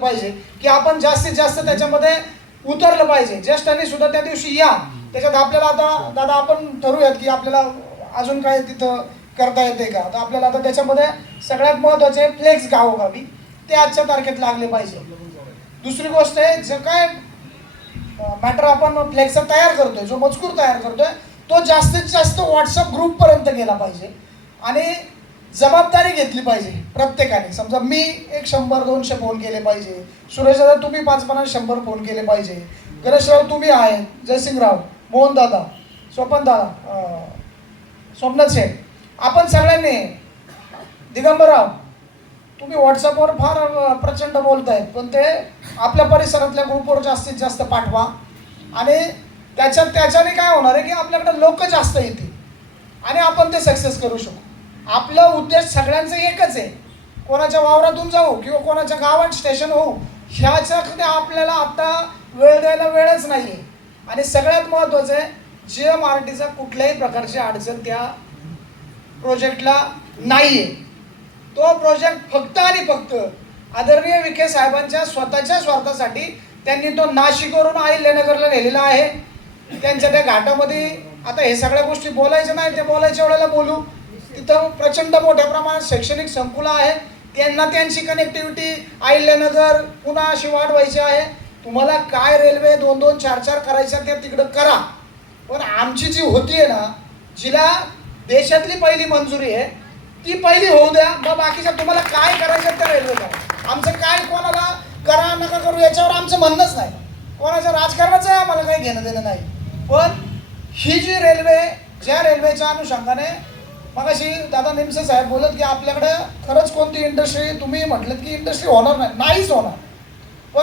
पाहिजे की आपण जास्तीत जास्त त्याच्यामध्ये उतरलं पाहिजे. ज्येष्ठांनी सुद्धा त्या दिवशी या, त्याच्यात आपल्याला आता दादा आपण ठरवूयात की आपल्याला अजून काय तिथं करता येते का. तर आपल्याला आता त्याच्यामध्ये सगळ्यात महत्त्वाचे फ्लेक्स गावोगावी ते आजच्या तारखेत लागले पाहिजे. दुसरी गोष्ट आहे, जे काय मॅटर आपण फ्लेक्सचा तयार करतोय, जो मजकूर तयार करतोय तो जास्तीत जास्त व्हॉट्सअप ग्रुपपर्यंत गेला पाहिजे आणि जबाबदारी घेतली पाहिजे प्रत्येकाने. समजा मी एक 100-200 फोन केले पाहिजे, सुरेशदादा तुम्ही 5-100 फोन केले पाहिजे, गणेशराव तुम्ही आहेत, जयसिंगराव, मोहनदादा, स्वपनदादा, सोमनाथ शेठ, आपण सगळ्यांनी, दिगंबरराव तुम्ही व्हॉट्सअपवर फार प्रचंड बोलतायत पण ते आपल्या परिसरातल्या ग्रुपवर जास्तीत जास्त पाठवा आणि त्याच्याने काय होणार आहे की आपल्याकडे लोक जास्त येतील आणि आपण ते सक्सेस करू शकू. आपला उद्देश सगळ्यांचं एकच आहे, कोणाच्या वावरातून जाऊ किंवा कोणाच्या गावात स्टेशन होऊ ह्याच्याकडे आपल्याला आता वेळ द्यायला वेळच नाही आहे. आणि सगळ्यात महत्त्वाचं आहे, GMRTचा कुठल्याही प्रकारची अडचण त्या प्रोजेक्टला नाही आहे. तो प्रोजेक्ट फक्त आणि फक्त आदरणीय विखे साहेबांच्या स्वतःच्या स्वार्थासाठी त्यांनी तो नाशिकवरून अहिल्यानगरला नेलेला आहे. त्यांच्या त्या घाटामध्ये आता हे सगळ्या गोष्टी बोलायच्या नाही, ते बोलायच्या वेळेला बोलू. तिथं प्रचंड मोठ्या प्रमाणात शैक्षणिक संकुलं आहेत, त्यांना त्यांची कनेक्टिव्हिटी अहिल्यानगर पुन्हा अशी वाढवायची आहे. तुम्हाला काय रेल्वे 2-2, 4-4 करायच्या त्या तिकडं करा, पण आमची जी होती आहे ना, जिला देशातली पहिली मंजुरी आहे ती पहिली होऊ द्या. मग बाकीच्या तुम्हाला काय करायचं त्या रेल्वे करा. आमचं काय कोणाला करा नका करू याच्यावर आमचं म्हणणंच नाही, कोणाच्या राजकारणाचं आहे आम्हाला काही घेणं देणं नाही. पण ही जी रेल्वे, ज्या रेल्वेच्या अनुषंगाने मगाशी दादा निमसे साहेब बोलत की आपल्याकडे खरंच कोणती इंडस्ट्री, तुम्ही म्हटलं की इंडस्ट्री होणार नाही, नाहीच होणार.